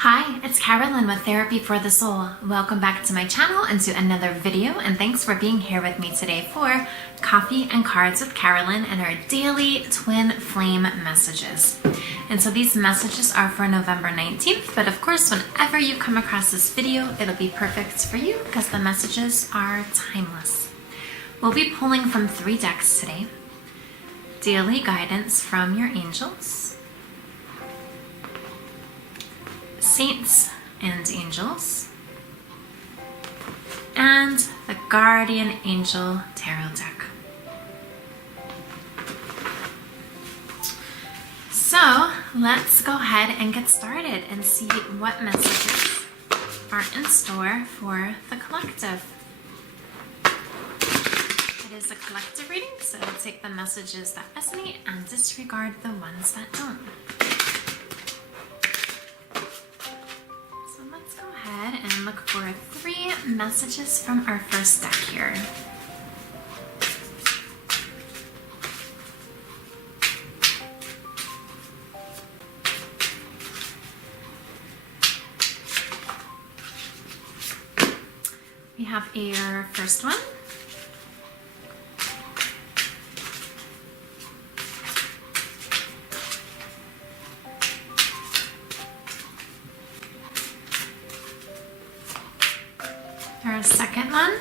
Hi, it's Carolyn with Therapy for the Soul. Welcome back to my channel and to another video, and thanks for being here with me today for Coffee and Cards with Carolyn and our daily twin flame messages. And so these messages are for November 19th, but of course whenever you come across this video, it'll be perfect for you because the messages are timeless. We'll be pulling from 3 decks today. Daily guidance from your angels, Saints and Angels, and the Guardian Angel Tarot deck. So let's go ahead and get started and see what messages are in store for the collective. It is a collective reading, so I'll take the messages that resonate and disregard the ones that don't. And look for 3 messages from our first deck here. We have our first one. Our second one.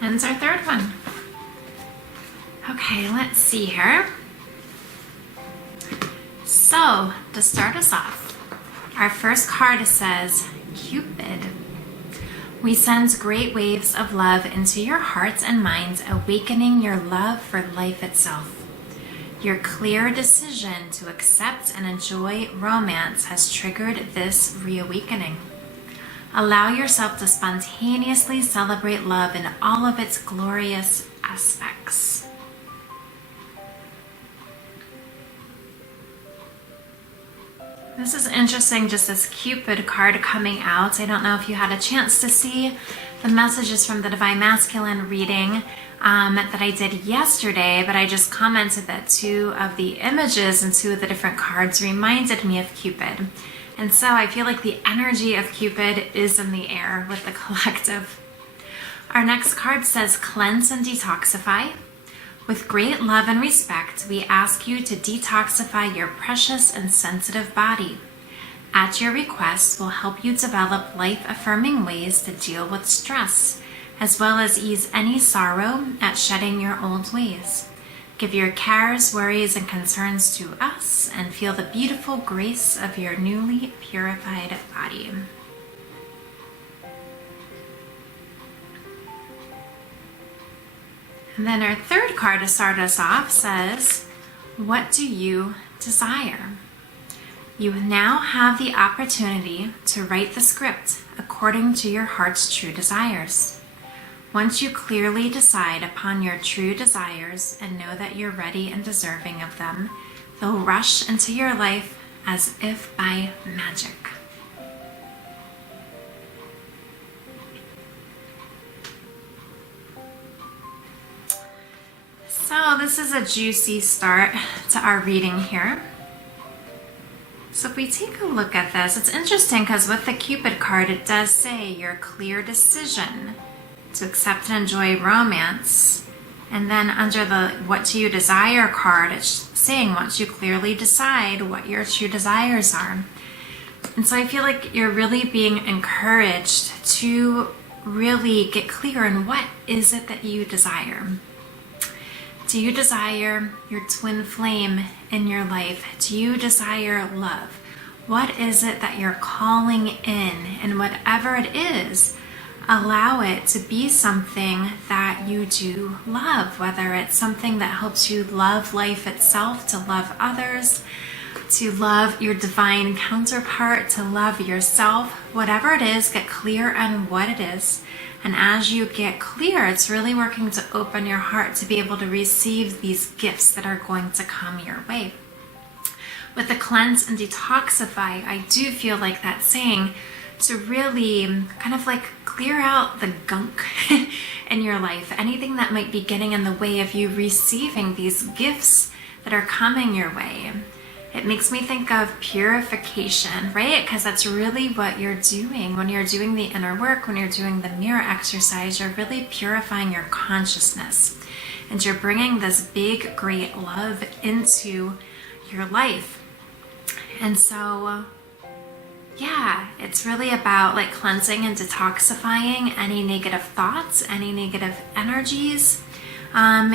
And our third one. Okay, let's see here. So, to start us off, our first card says, Cupid. We send great waves of love into your hearts and minds, awakening your love for life itself. Your clear decision to accept and enjoy romance has triggered this reawakening. Allow yourself to spontaneously celebrate love in all of its glorious aspects. This is interesting, just this Cupid card coming out. I don't know if you had a chance to see the messages from the Divine Masculine reading that I did yesterday, but I just commented that 2 of the images and 2 of the different cards reminded me of Cupid. And so I feel like the energy of Cupid is in the air with the collective. Our next card says, Cleanse and Detoxify. With great love and respect, we ask you to detoxify your precious and sensitive body. At your request, we'll help you develop life-affirming ways to deal with stress, as well as ease any sorrow at shedding your old ways. Give your cares, worries, and concerns to us and feel the beautiful grace of your newly purified body. And then our third card to start us off says, What do you desire? You now have the opportunity to write the script according to your heart's true desires. Once you clearly decide upon your true desires and know that you're ready and deserving of them, they'll rush into your life as if by magic. So this is a juicy start to our reading here. So if we take a look at this, it's interesting because with the Cupid card, it does say your clear decision to accept and enjoy romance. And then under the What Do You Desire card, it's saying once you clearly decide what your true desires are. And so I feel like you're really being encouraged to really get clear on what is it that you desire. Do you desire your twin flame in your life? Do you desire love? What is it that you're calling in? And whatever it is, allow it to be something that you do love, whether it's something that helps you love life itself, to love others, to love your divine counterpart, to love yourself. Whatever it is, get clear on what it is. And as you get clear, it's really working to open your heart to be able to receive these gifts that are going to come your way. With the cleanse and detoxify, I do feel like that's saying to really kind of like clear out the gunk in your life, anything that might be getting in the way of you receiving these gifts that are coming your way. It makes me think of purification, right? Because that's really what you're doing when you're doing the inner work, when you're doing the mirror exercise. You're really purifying your consciousness, and you're bringing this big, great love into your life. And so, yeah, it's really about like cleansing and detoxifying any negative thoughts, any negative energies. And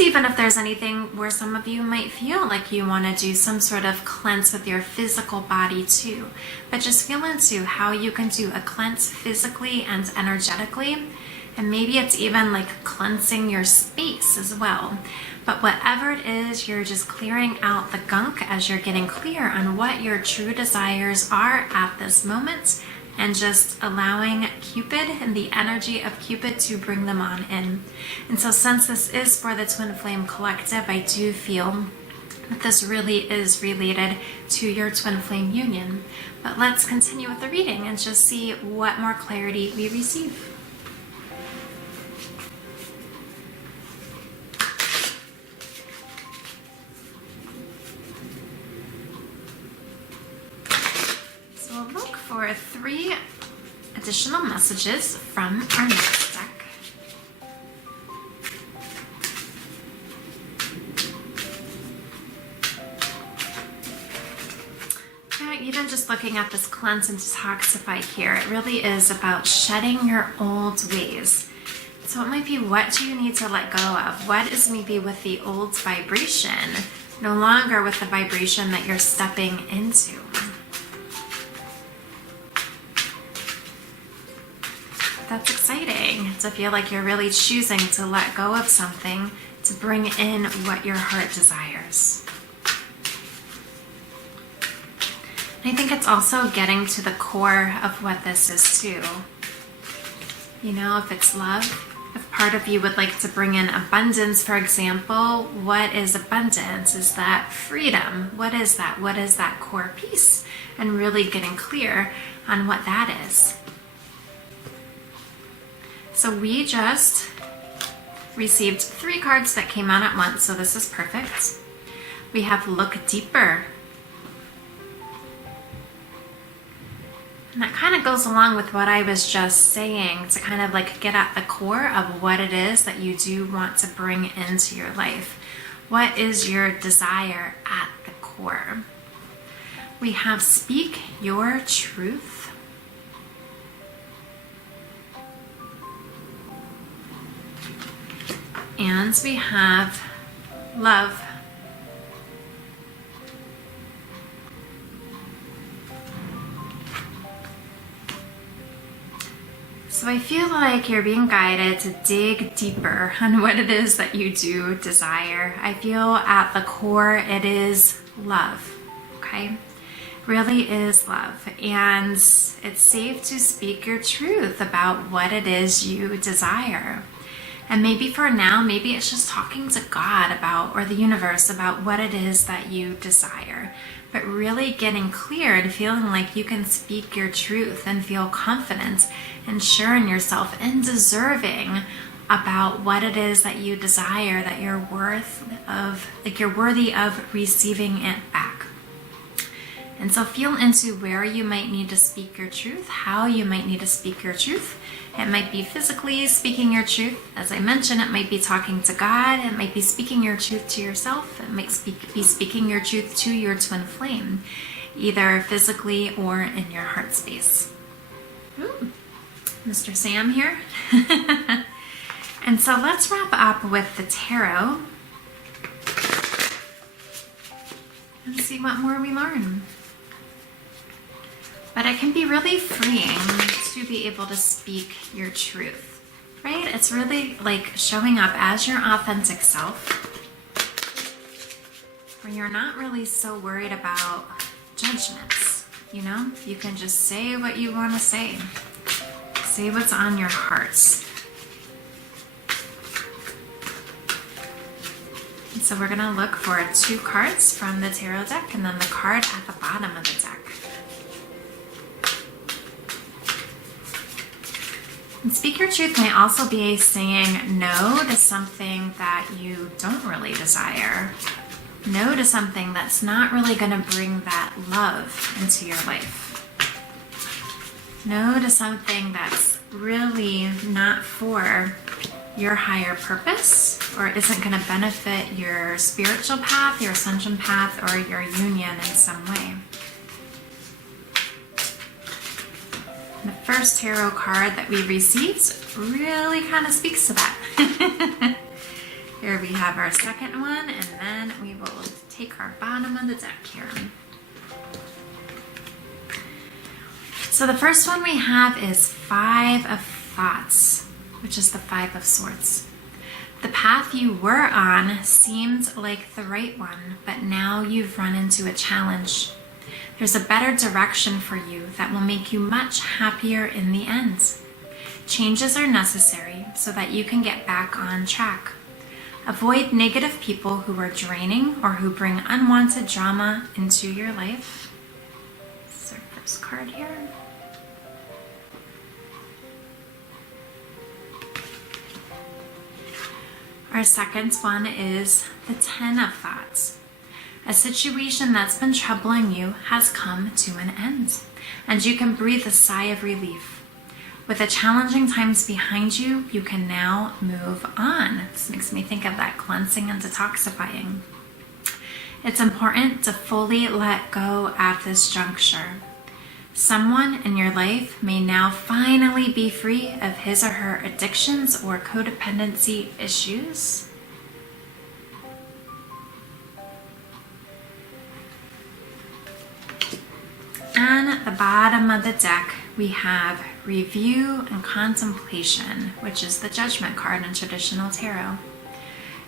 even if there's anything where some of you might feel like you want to do some sort of cleanse with your physical body too, but just feel into how you can do a cleanse physically and energetically. And maybe it's even like cleansing your space as well. But whatever it is, you're just clearing out the gunk as you're getting clear on what your true desires are at this moment, and just allowing Cupid and the energy of Cupid to bring them on in. And so since this is for the Twin Flame Collective, I do feel that this really is related to your Twin Flame Union. But let's continue with the reading and just see what more clarity we receive. For 3 additional messages from our next deck. Now, even just looking at this cleanse and detoxify here, it really is about shedding your old ways. So it might be, what do you need to let go of? What is maybe with the old vibration, no longer with the vibration that you're stepping into? That's exciting to feel like you're really choosing to let go of something to bring in what your heart desires. And I think it's also getting to the core of what this is too. You know, if it's love, if part of you would like to bring in abundance, for example, what is abundance? Is that freedom? What is that? What is that core piece? And really getting clear on what that is. So we just received 3 cards that came out at once, so this is perfect. We have Look Deeper. And that kind of goes along with what I was just saying, to kind of like get at the core of what it is that you do want to bring into your life. What is your desire at the core? We have Speak Your Truth. And we have Love. So I feel like you're being guided to dig deeper on what it is that you do desire. I feel at the core it is love, okay? Really is love. And it's safe to speak your truth about what it is you desire. And maybe for now, maybe it's just talking to God about, or the universe, about what it is that you desire. But really getting clear and feeling like you can speak your truth and feel confident and sure in yourself and deserving about what it is that you desire, that you're you're worthy of receiving it back. And so feel into where you might need to speak your truth, how you might need to speak your truth. It might be physically speaking your truth. As I mentioned, it might be talking to God. It might be speaking your truth to yourself. It might be speaking your truth to your twin flame, either physically or in your heart space. Ooh, Mr. Sam here. And so let's wrap up with the tarot and see what more we learn. But it can be really freeing to be able to speak your truth, right? It's really like showing up as your authentic self, where you're not really so worried about judgments, you know? You can just say what you want to say. Say what's on your heart. And so we're going to look for 2 cards from the tarot deck and then the card at the bottom of the deck. And speak your truth may also be saying no to something that you don't really desire. No to something that's not really going to bring that love into your life. No to something that's really not for your higher purpose, or isn't going to benefit your spiritual path, your ascension path, or your union in some way. The first tarot card that we received really kind of speaks to that. Here we have our second one, and then we will take our bottom of the deck here. So the first one we have is Five of Thoughts, which is the Five of Swords. The path you were on seemed like the right one, but now you've run into a challenge. There's a better direction for you that will make you much happier in the end. Changes are necessary so that you can get back on track. Avoid negative people who are draining or who bring unwanted drama into your life. This is our first card here. Our second one is the Ten of Thoughts. A situation that's been troubling you has come to an end, and you can breathe a sigh of relief. With the challenging times behind you, you can now move on. This makes me think of that cleansing and detoxifying. It's important to fully let go at this juncture. Someone in your life may now finally be free of his or her addictions or codependency issues. And at the bottom of the deck, we have Review and Contemplation, which is the Judgment card in traditional tarot.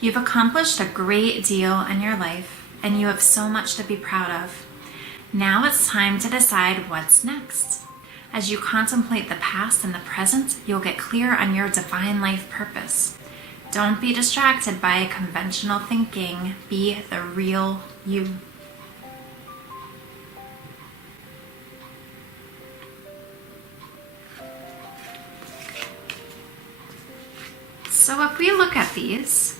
You've accomplished a great deal in your life, and you have so much to be proud of. Now it's time to decide what's next. As you contemplate the past and the present, you'll get clear on your divine life purpose. Don't be distracted by conventional thinking. Be the real you. So if we look at these,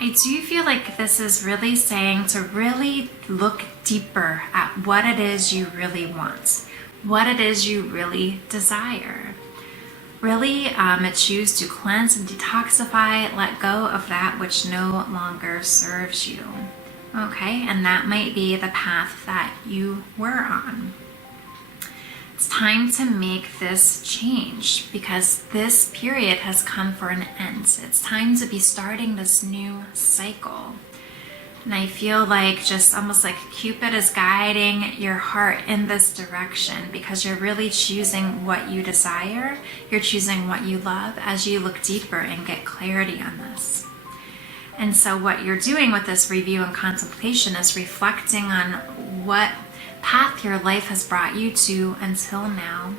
I do feel like this is really saying to really look deeper at what it is you really want, what it is you really desire. Really choose to cleanse and detoxify, let go of that which no longer serves you. Okay, and that might be the path that you were on. It's time to make this change because this period has come for an end. It's time to be starting this new cycle. And I feel like just almost like Cupid is guiding your heart in this direction because you're really choosing what you desire. You're choosing what you love as you look deeper and get clarity on this. And so what you're doing with this review and contemplation is reflecting on what path your life has brought you to until now,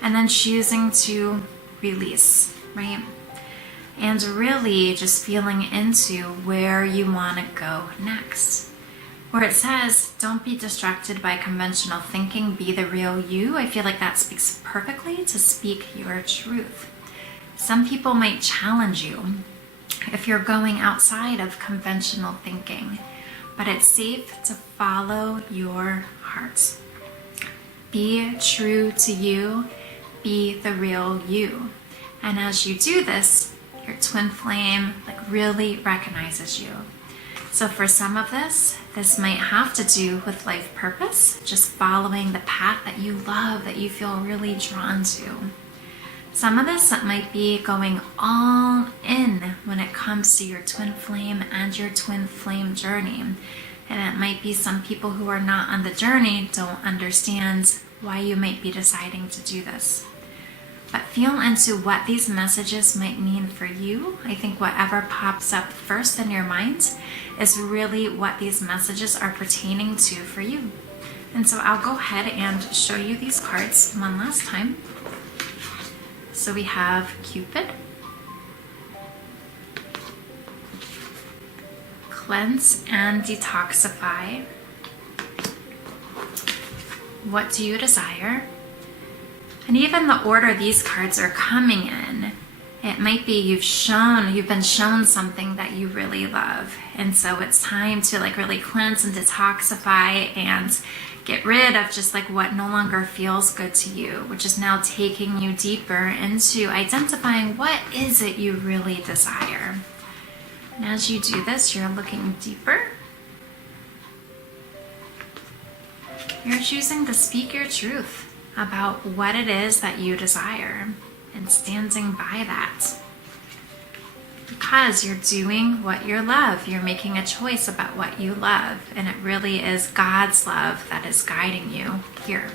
and then choosing to release, right? And really just feeling into where you want to go next. Where it says, don't be distracted by conventional thinking, be the real you. I feel like that speaks perfectly to speak your truth. Some people might challenge you if you're going outside of conventional thinking, but it's safe to follow your heart. Be true to you, be the real you. And as you do this, your twin flame really recognizes you. So for some of this might have to do with life purpose, just following the path that you love, that you feel really drawn to. Some of this might be going all in when it comes to your twin flame and your twin flame journey. And it might be some people who are not on the journey don't understand why you might be deciding to do this. But feel into what these messages might mean for you. I think whatever pops up first in your mind is really what these messages are pertaining to for you. And so I'll go ahead and show you these cards one last time. So we have Cupid, Cleanse and Detoxify, What do you desire? And even the order these cards are coming in, it might be you've been shown something that you really love. And so it's time to like really cleanse and detoxify and get rid of just like what no longer feels good to you, which is now taking you deeper into identifying what is it you really desire. And as you do this, you're looking deeper. You're choosing to speak your truth about what it is that you desire and standing by that. Because you're doing what you love. You're making a choice about what you love. And it really is God's love that is guiding you here.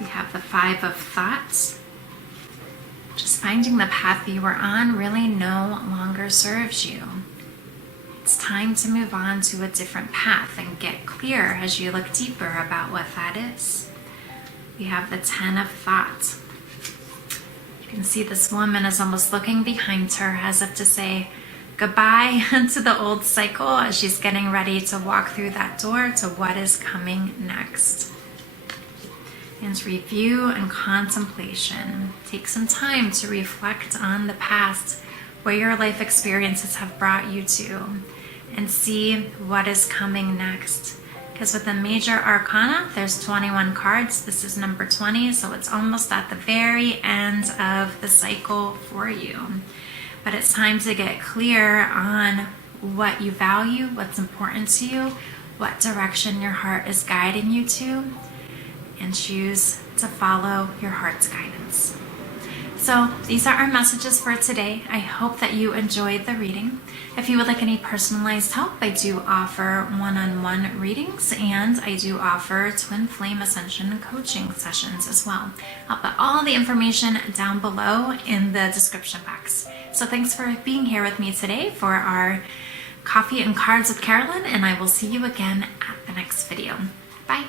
We have the 5 of Thoughts. Just finding the path you were on really no longer serves you. It's time to move on to a different path and get clear as you look deeper about what that is. We have the 10 of Thoughts. You can see this woman is almost looking behind her as if to say goodbye to the old cycle as she's getting ready to walk through that door to what is coming next. And review and contemplation. Take some time to reflect on the past, where your life experiences have brought you to, and see what is coming next. Because with the major arcana, there's 21 cards. This is number 20, so it's almost at the very end of the cycle for you. But it's time to get clear on what you value, what's important to you, what direction your heart is guiding you to, and choose to follow your heart's guidance. So these are our messages for today. I hope that you enjoyed the reading. If you would like any personalized help, I do offer one-on-one readings, and I do offer Twin Flame Ascension coaching sessions as well. I'll put all the information down below in the description box. So thanks for being here with me today for our Coffee and Cards with Carolyn, and I will see you again at the next video. Bye.